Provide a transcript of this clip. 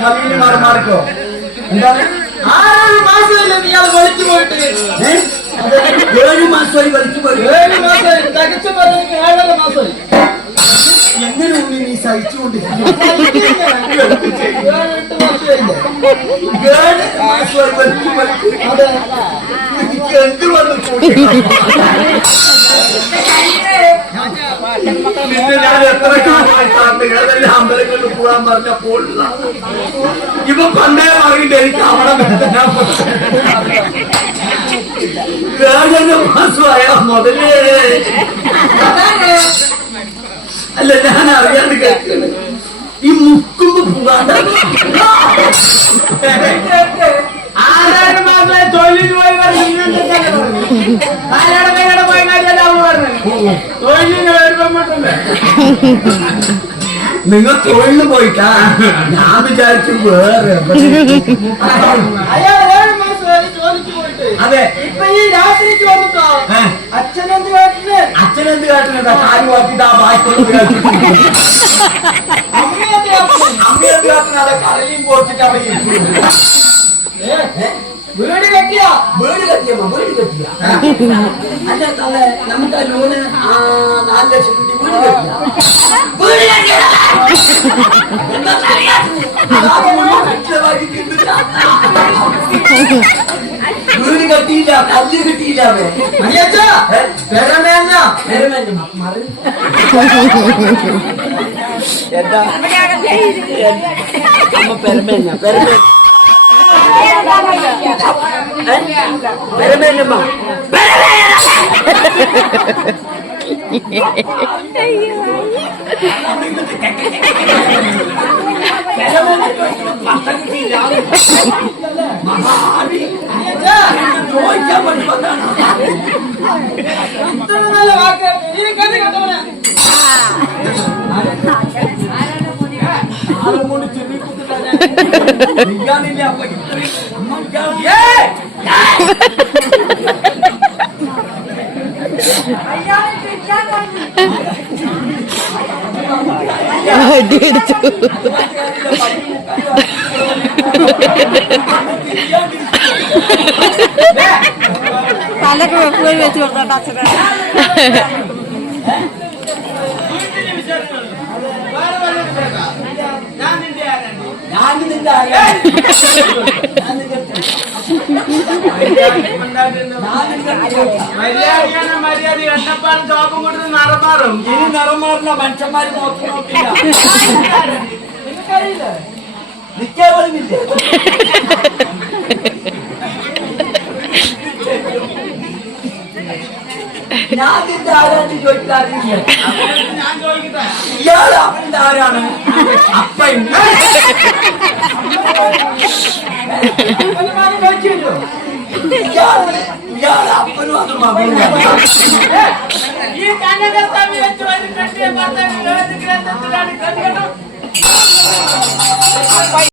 കവിന് Marco എന്താണ് 6 മാസമല്ലേ ഇയാൾ വലിച്ചു പോയിട്ട് 7 മാസമായി വലിച്ചു പോയി 7 മാസമായി തികച്ചു പറയുന്നത് 7.5 മാസമായി എങ്ങനെ ഉണ്ണി നീ സഹിച്ചുകൊണ്ടിരിക്കുന്നു 8 മാസമായി വലിച്ചു അതെ എന്ത് വന്നു ഞാൻ എത്ര കാലമായി ഏതെല്ലാം അമ്പലങ്ങളിൽ പോകാൻ പറഞ്ഞപ്പോൾ ഇവ പണ്ടേ പറഞ്ഞിട്ട് എനിക്ക് അവിടെ 7 മാസമായ മുതലേ അല്ല ഞാൻ അറിയാണ്ട് കേൾക്കുന്നത് ഈ മുക്കുമ്പോ പോകാണ്ട 6 മാസമായി തൊഴിലിന് പോയി പോയി തൊഴിലിന് വരുമ്പോട്ടല്ലേ നിങ്ങൾ തൊഴിലിന് പോയിട്ടാ ഞാൻ വിചാരിച്ചു വേറെ അതെ ഇപ്പൊ ഈ രാത്രിക്ക് വന്നിട്ടോ അച്ഛനെന്ത് കാട്ടുന്നുണ്ടാ കാര്യം വാക്കിട്ട് ആ ബാക്കി അമ്മയെന്ത് കാട്ടുന്ന കടലിയും പോച്ചിട്ട് അവിടെ വീട് കെട്ടിയ അല്ല തള്ളെ നമുക്ക് ആ ലോണ് 4 ലക്ഷം വീട് കെട്ടിയില്ല കല്ല് കിട്ടിയില്ല എന്താ അമ്മ പെരമേഞ്ഞ തലക്ക് വെപ്പുകൾ വെച്ച് കൊടുത്തോട്ടെ അച്ഛനെ മര്യാദ എണ്ണപ്പാടും ചോപ്പും കൊടുത്ത് നിറമാറും ഇനി നിറമാറില്ല മനുഷ്യന്മാര് നോക്കില്ല നിനക്കറിയില്ല നിൽക്കാറില്ലേ ഞാൻ നിന്റെ ആരാണ് ചോദിക്കാറില്ല ഞാൻ ചോദിക്കട്ടെ ഇയാൾ അവന്റെ ആരാണ് അപ്പൻ ഇയാൾ അപ്പനും അത് മകനും